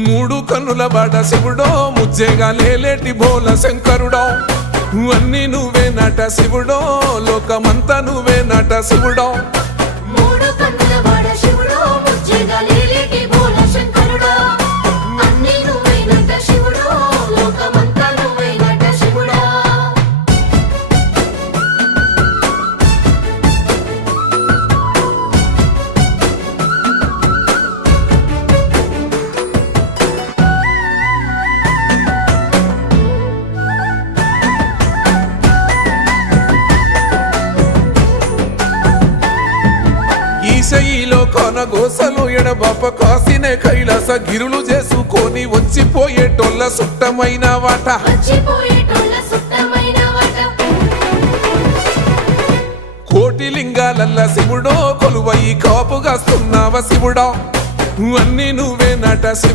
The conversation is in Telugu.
మూడు కన్నుల బాట శివుడో ముజ్జేగా లేలేటి బోల శంకరుడో అన్నీ నువ్వే నట శివుడో లోకమంతా నువ్వే నట శివుడో మూడు కన్నుల బాట శివుడో ముజ్జేగా లేలేటి బోల శంకరుడో అన్నీ నువ్వే నట శివుడో లోకమంతా నువ్వే నట శివుడో ఈశయిలో కొనగోసలు ఎడబాప కాసినే కైలాస గిరులు చేసుకొని వచ్చిపోయేటోళ్ళ సుట్టమైన వాట వచ్చిపోయేటోళ్ళ సుట్టమైన వాట కోటి లింగాలల్ల శివుడో కొలువయి కాపుగాస్తున్నావ శివుడో అన్నీ నువ్వే నట శివుడు